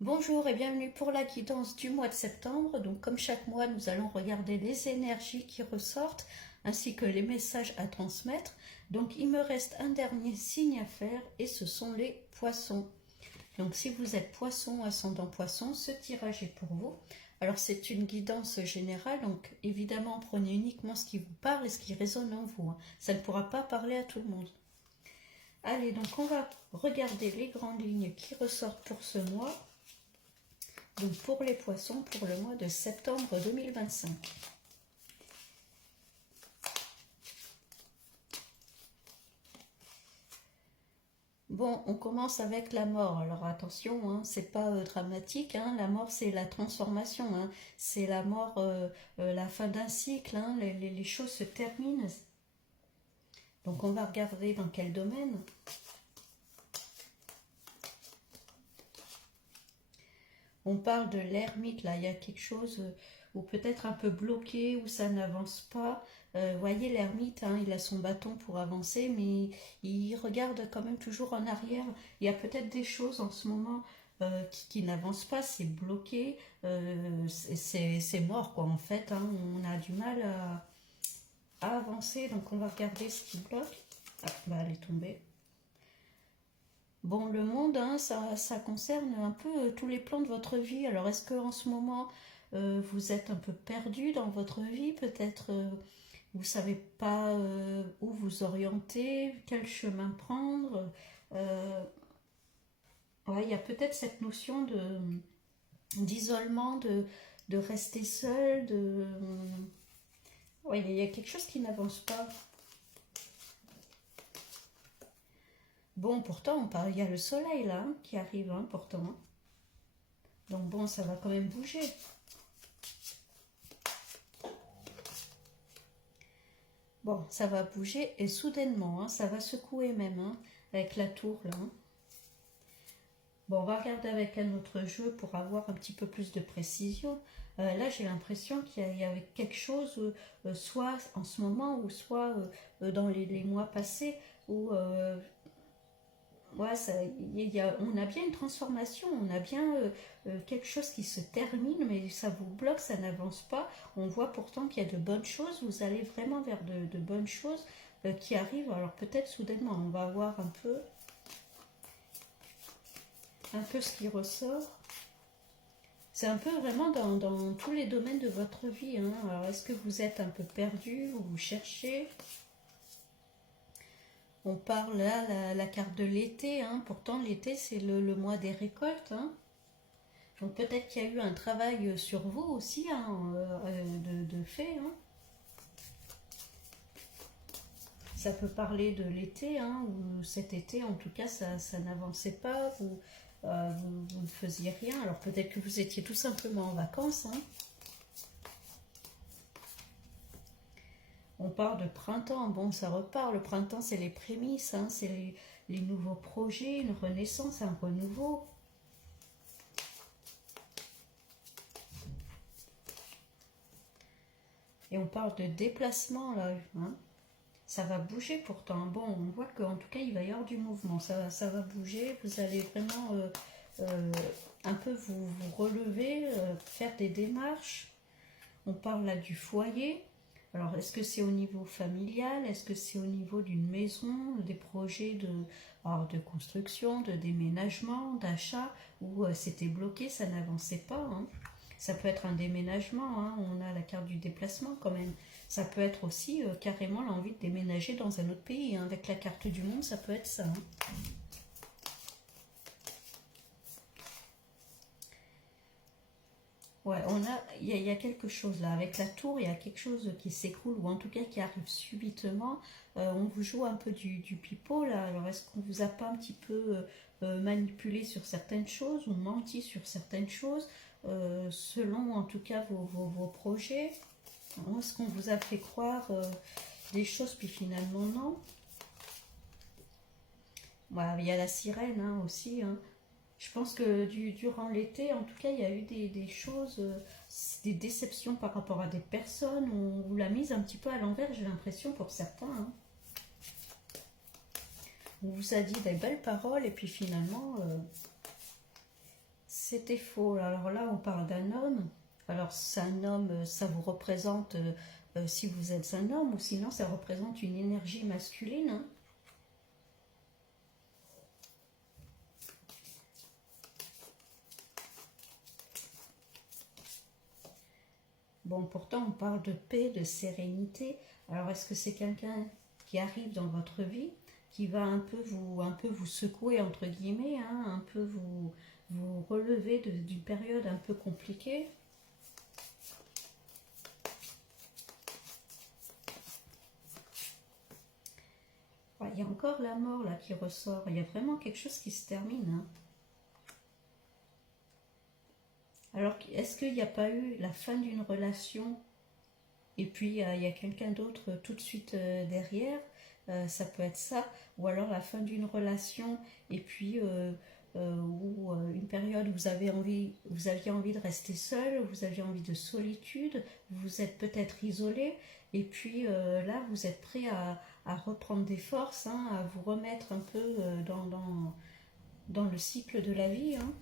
Bonjour et bienvenue pour la guidance du mois de septembre. Donc comme chaque mois, nous allons regarder les énergies qui ressortent ainsi que les messages à transmettre. Donc il me reste un dernier signe à faire et ce sont les poissons. Donc si vous êtes poisson, ascendant poisson, ce tirage est pour vous. Alors c'est une guidance générale, donc évidemment prenez uniquement ce qui vous parle et ce qui résonne en vous. Ça ne pourra pas parler à tout le monde. Allez, donc on va regarder les grandes lignes qui ressortent pour ce mois. Donc pour les poissons, pour le mois de septembre 2025. Bon, on commence avec la mort. Alors attention, hein, c'est pas dramatique. Hein, la mort, c'est la transformation. Hein, c'est la mort, la fin d'un cycle. Hein, les choses se terminent. Donc on va regarder dans quel domaine. On parle de l'ermite, là, il y a quelque chose où peut-être un peu bloqué, où ça n'avance pas. Voyez l'ermite, hein, il a son bâton pour avancer, mais il regarde quand même toujours en arrière. Il y a peut-être des choses en ce moment qui n'avancent pas, c'est bloqué, c'est mort quoi en fait. Hein, on a du mal à avancer, donc on va regarder ce qui bloque. Ah, bah, elle est tombée. Bon, le monde, hein, ça concerne un peu tous les plans de votre vie. Alors, est-ce que en ce moment, vous êtes un peu perdu dans votre vie? Peut-être vous savez pas où vous orienter, quel chemin prendre. Euh, ouais, il y a peut-être cette notion d'isolement, de rester seul, ouais, il y a quelque chose qui n'avance pas. Bon, pourtant, il y a le soleil là hein, qui arrive, hein, pourtant. Hein. Donc bon, ça va quand même bouger. Bon, ça va bouger et soudainement, hein, ça va secouer même, hein, avec la tour là. Hein. Bon, on va regarder avec un autre jeu pour avoir un petit peu plus de précision. Là, j'ai l'impression qu'il y avait quelque chose, soit en ce moment, ou soit dans les mois passés, où ouais, on a bien une transformation, on a bien quelque chose qui se termine, mais ça vous bloque, ça n'avance pas. On voit pourtant qu'il y a de bonnes choses, vous allez vraiment vers de bonnes choses qui arrivent. Alors peut-être soudainement, on va voir un peu ce qui ressort. C'est un peu vraiment dans tous les domaines de votre vie. Hein. Alors est-ce que vous êtes un peu perdu ou vous cherchez? On parle là, la carte de l'été, hein. Pourtant l'été c'est le mois des récoltes. Hein. Donc peut-être qu'il y a eu un travail sur vous aussi hein, de fait. Hein. Ça peut parler de l'été, hein, ou cet été en tout cas ça n'avançait pas, vous ne faisiez rien. Alors peut-être que vous étiez tout simplement en vacances. Hein. On parle de printemps, bon ça repart, le printemps c'est les prémices, hein, c'est les nouveaux projets, une renaissance, un renouveau. Et on parle de déplacement là, hein. Ça va bouger pourtant. Bon, on voit qu'en tout cas il va y avoir du mouvement, ça va bouger, vous allez vraiment un peu vous relever, faire des démarches. On parle là du foyer. Alors, est-ce que c'est au niveau familial? Est-ce que c'est au niveau d'une maison, des projets alors, de construction, de déménagement, d'achat, où c'était bloqué, ça n'avançait pas. Hein. Ça peut être un déménagement, hein, on a la carte du déplacement quand même. Ça peut être aussi carrément l'envie de déménager dans un autre pays. Hein. Avec la carte du monde, ça peut être ça. Hein. Ouais, il y a quelque chose là. Avec la tour, il y a quelque chose qui s'écroule, ou en tout cas qui arrive subitement. On vous joue un peu du pipeau là. Alors, est-ce qu'on vous a pas un petit peu manipulé sur certaines choses, ou menti sur certaines choses, selon en tout cas vos projets? Est-ce qu'on vous a fait croire des choses, puis finalement non? Voilà, il y a la sirène hein, aussi. Hein. Je pense que durant l'été, en tout cas, il y a eu des choses, des déceptions par rapport à des personnes. On vous l'a mise un petit peu à l'envers, j'ai l'impression, pour certains. Hein. On vous a dit des belles paroles et puis finalement, C'était faux. Alors là, on parle d'un homme. Alors, c'est un homme, ça vous représente si vous êtes un homme, ou sinon ça représente une énergie masculine, hein. Bon, pourtant, on parle de paix, de sérénité. Alors, est-ce que c'est quelqu'un qui arrive dans votre vie, qui va un peu vous secouer, entre guillemets, hein, un peu vous relever d'une période un peu compliquée? Ouais, il y a encore la mort là qui ressort. Il y a vraiment quelque chose qui se termine, hein. Alors, est-ce qu'il n'y a pas eu la fin d'une relation et puis il y a quelqu'un d'autre tout de suite derrière? Ça peut être ça. Ou alors la fin d'une relation et puis ou une période où vous aviez envie de rester seul, vous aviez envie de solitude, vous êtes peut-être isolé et puis là vous êtes prêt à reprendre des forces, hein, à vous remettre un peu dans le cycle de la vie, hein.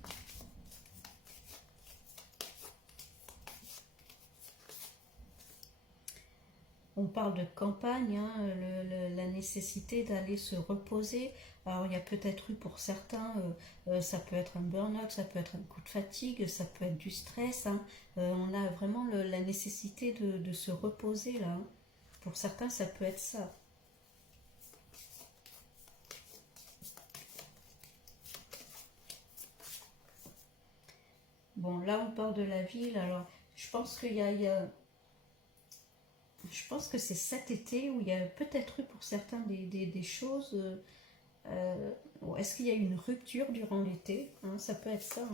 On parle de campagne, hein, la nécessité d'aller se reposer. Alors il y a peut-être eu pour certains, ça peut être un burn-out, ça peut être un coup de fatigue, ça peut être du stress, hein. On a vraiment la nécessité de se reposer là, hein. Pour certains, ça peut être ça. Bon, là on parle de la ville. Alors je pense je pense que c'est cet été où il y a peut-être eu pour certains des choses. Est-ce qu'il y a eu une rupture durant l'été, hein? Ça peut être ça, hein.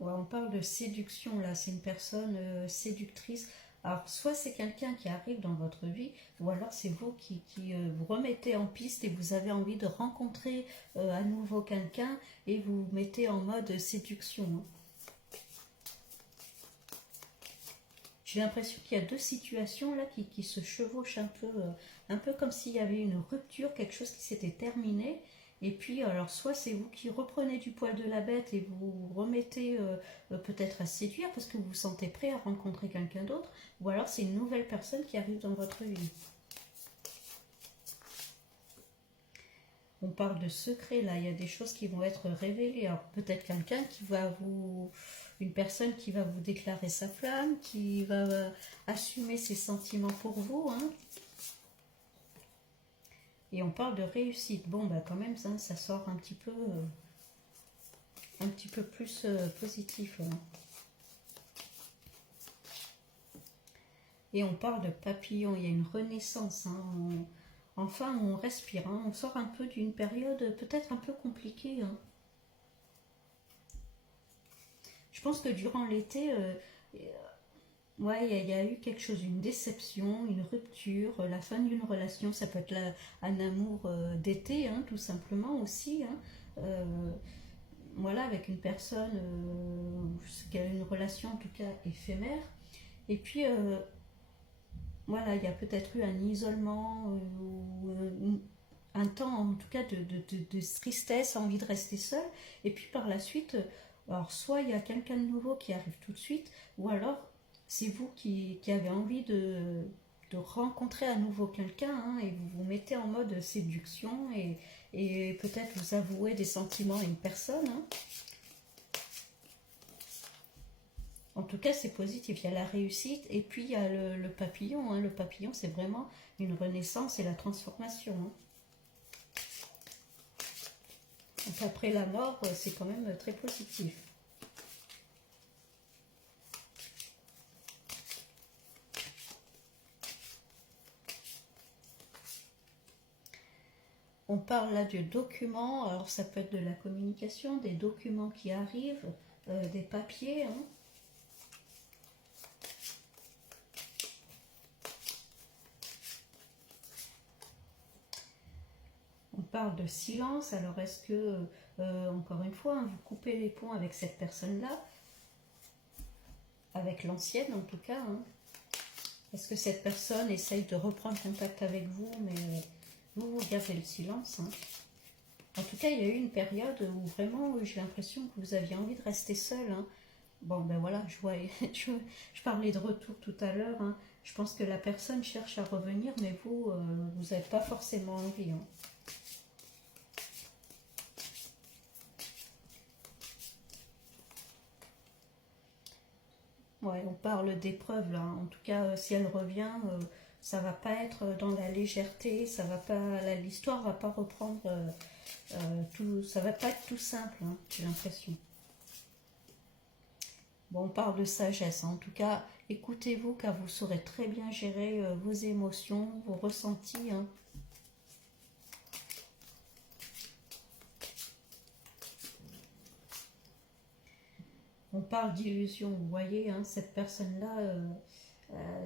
Ouais, on parle de séduction là, c'est une personne séductrice. Alors, soit c'est quelqu'un qui arrive dans votre vie, ou alors c'est vous qui vous remettez en piste et vous avez envie de rencontrer à nouveau quelqu'un et vous vous mettez en mode séduction, hein. J'ai l'impression qu'il y a deux situations là qui se chevauchent un peu comme s'il y avait une rupture, quelque chose qui s'était terminé. Et puis, alors, soit c'est vous qui reprenez du poil de la bête et vous vous remettez peut-être à séduire parce que vous vous sentez prêt à rencontrer quelqu'un d'autre, ou alors c'est une nouvelle personne qui arrive dans votre vie. On parle de secrets là, il y a des choses qui vont être révélées. Alors, peut-être quelqu'un qui va vous. Une personne qui va vous déclarer sa flamme, qui va assumer ses sentiments pour vous, hein. Et on parle de réussite. Bon, bah quand même, ça sort un petit peu plus positif, hein. Et on parle de papillon, il y a une renaissance, hein. Enfin, on respire, hein. On sort un peu d'une période peut-être un peu compliquée, hein. Je pense que durant l'été, ouais, y a eu quelque chose, une déception, une rupture, la fin d'une relation. Ça peut être un amour d'été, hein, tout simplement aussi, hein. Euh, voilà, avec une personne qui a une relation en tout cas éphémère. Et puis, voilà, il y a peut-être eu un isolement ou un temps en tout cas de tristesse, envie de rester seul. Et puis par la suite, alors soit il y a quelqu'un de nouveau qui arrive tout de suite, ou alors c'est vous qui avez envie de rencontrer à nouveau quelqu'un, hein, et vous vous mettez en mode séduction et peut-être vous avouez des sentiments à une personne, hein. En tout cas, c'est positif. Il y a la réussite et puis il y a le papillon, hein. Le papillon, c'est vraiment une renaissance et la transformation, hein. Donc après la mort, c'est quand même très positif. On parle là de documents. Alors ça peut être de la communication, des documents qui arrivent, des papiers, hein. On parle de silence. Alors est-ce que, encore une fois, hein, vous coupez les ponts avec cette personne-là, avec l'ancienne en tout cas, hein. Est-ce que cette personne essaye de reprendre contact avec vous, mais Vous gardez le silence, hein. En tout cas, il y a eu une période où vraiment j'ai l'impression que vous aviez envie de rester seul, hein. Bon, ben voilà, je parlais de retour tout à l'heure, hein. Je pense que la personne cherche à revenir, mais vous n'avez pas forcément envie, hein. Ouais, on parle d'épreuve là. En tout cas, si elle revient, ça va pas être dans la légèreté, ça va pas, l'histoire va pas reprendre tout, ça va pas être tout simple, hein, j'ai l'impression. Bon, on parle de sagesse, hein. En tout cas, écoutez-vous car vous saurez très bien gérer vos émotions, vos ressentis, hein. On parle d'illusion, vous voyez, hein, cette personne-là,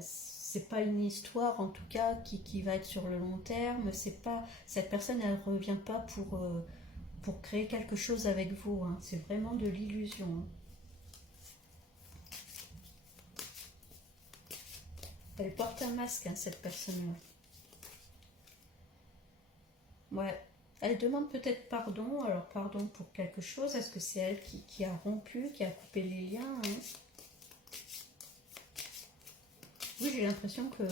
c'est pas une histoire en tout cas qui va être sur le long terme. C'est pas cette personne, elle revient pas pour créer quelque chose avec vous, hein. C'est vraiment de l'illusion, hein. Elle porte un masque, hein, cette personne-là. Ouais. Elle demande peut-être pardon. Alors pardon pour quelque chose. Est-ce que c'est elle qui a rompu, qui a coupé les liens, hein? Oui, j'ai l'impression que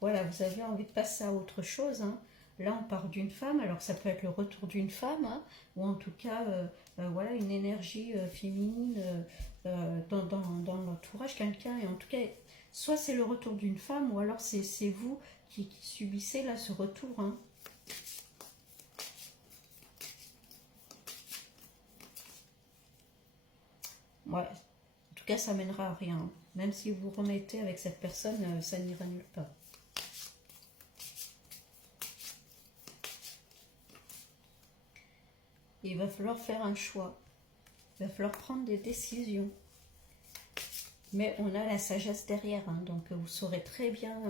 voilà, vous avez envie de passer à autre chose, hein. Là, on parle d'une femme, alors ça peut être le retour d'une femme, hein, ou en tout cas, voilà, une énergie féminine dans l'entourage, quelqu'un, et en tout cas, soit c'est le retour d'une femme, ou alors c'est vous qui subissez là ce retour, hein. Ouais, en tout cas, ça mènera à rien, hein. Même si vous vous remettez avec cette personne, ça n'ira nulle part. Et il va falloir faire un choix. Il va falloir prendre des décisions. Mais on a la sagesse derrière, hein, donc vous saurez très bien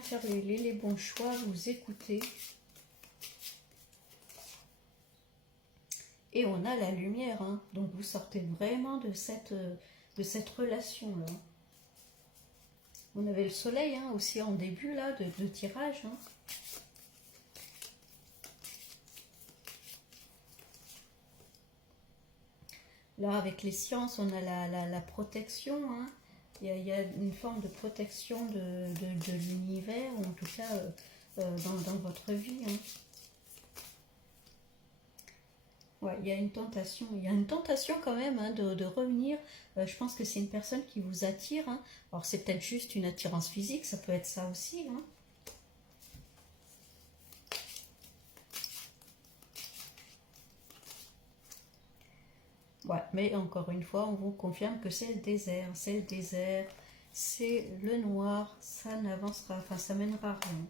faire les bons choix, vous écoutez. Et on a la lumière, hein, donc vous sortez vraiment de cette relation-là. On avait le soleil, hein, aussi en début là de tirage, hein. Là, avec les sciences, on a la protection, hein. Il y a une forme de protection de l'univers, ou en tout cas dans votre vie, hein. Ouais, il y a une tentation quand même, hein, de revenir. Je pense que c'est une personne qui vous attire, hein. Alors c'est peut-être juste une attirance physique, ça peut être ça aussi, hein. Ouais, mais encore une fois, on vous confirme que c'est le désert, c'est le noir, ça n'avancera, enfin ça mènera à rien.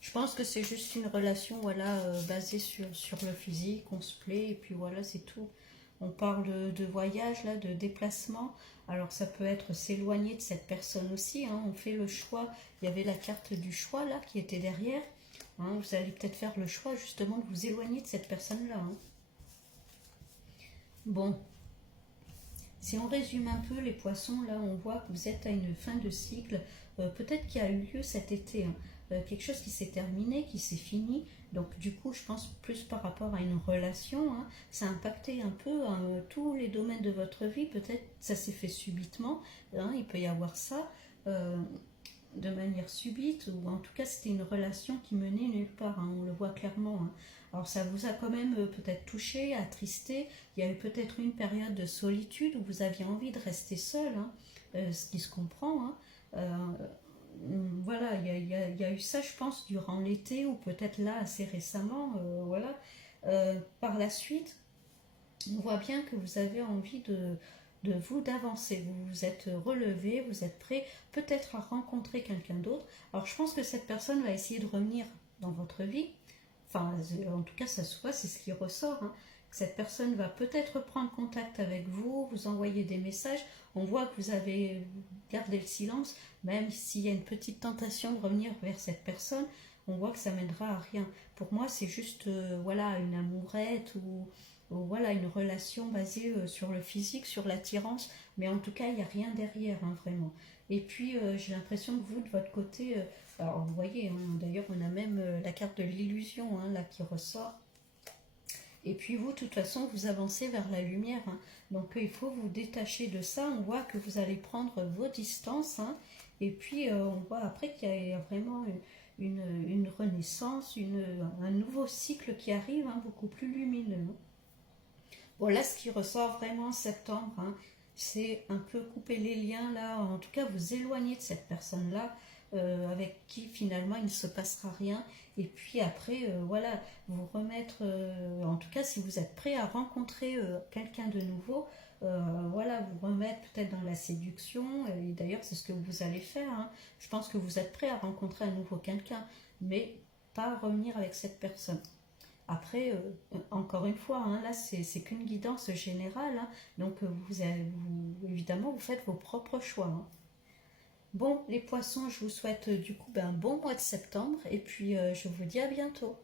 Je pense que c'est juste une relation, voilà, basée sur le physique, on se plaît et puis voilà, c'est tout. On parle de voyage, là, de déplacement. Alors ça peut être s'éloigner de cette personne aussi, hein. On fait le choix. Il y avait la carte du choix là qui était derrière, hein. Vous allez peut-être faire le choix justement de vous éloigner de cette personne-là, hein. Bon, si on résume un peu les poissons, là on voit que vous êtes à une fin de cycle, peut-être qu'il y a eu lieu cet été, hein. Quelque chose qui s'est terminé, qui s'est fini. Donc du coup, je pense plus par rapport à une relation, hein, ça a impacté un peu, hein, tous les domaines de votre vie. Peut-être ça s'est fait subitement, hein, il peut y avoir ça. euh, de manière subite, ou en tout cas c'était une relation qui menait nulle part, hein, on le voit clairement, hein. Alors ça vous a quand même peut-être touché, attristé, il y a eu peut-être une période de solitude où vous aviez envie de rester seul, hein, ce qui se comprend, hein. Euh, voilà, il y a eu ça je pense durant l'été, ou peut-être là assez récemment, voilà. Par la suite, on voit bien que vous avez envie de vous d'avancer, vous vous êtes relevé, vous êtes prêt peut-être à rencontrer quelqu'un d'autre. Alors je pense que cette personne va essayer de revenir dans votre vie, enfin en tout cas ça se voit, c'est ce qui ressort, hein. Cette personne va peut-être prendre contact avec vous, vous envoyer des messages. On voit que vous avez gardé le silence, même s'il y a une petite tentation de revenir vers cette personne, on voit que ça mènera à rien. Pour moi, c'est juste voilà une amourette, voilà, une relation basée sur le physique, sur l'attirance, mais en tout cas, il n'y a rien derrière, hein, vraiment. Et puis, j'ai l'impression que vous, de votre côté, alors vous voyez, hein, d'ailleurs, on a même la carte de l'illusion, hein, là, qui ressort. Et puis vous, de toute façon, vous avancez vers la lumière, hein. Donc il faut vous détacher de ça. On voit que vous allez prendre vos distances, hein. Et puis on voit après qu'il y a vraiment une renaissance, un nouveau cycle qui arrive, hein, beaucoup plus lumineux. Bon, là, ce qui ressort vraiment en septembre, hein, c'est un peu couper les liens, là, en tout cas vous éloigner de cette personne-là, avec qui finalement il ne se passera rien. Et puis après, voilà, vous remettre, en tout cas si vous êtes prêt à rencontrer quelqu'un de nouveau, voilà, vous remettre peut-être dans la séduction. Et d'ailleurs, c'est ce que vous allez faire, hein. Je pense que vous êtes prêt à rencontrer à nouveau quelqu'un, mais pas revenir avec cette personne. Après, encore une fois, hein, là, c'est qu'une guidance générale, hein. Donc, évidemment, vous faites vos propres choix, hein. Bon, les poissons, je vous souhaite du coup un bon mois de septembre et puis je vous dis à bientôt.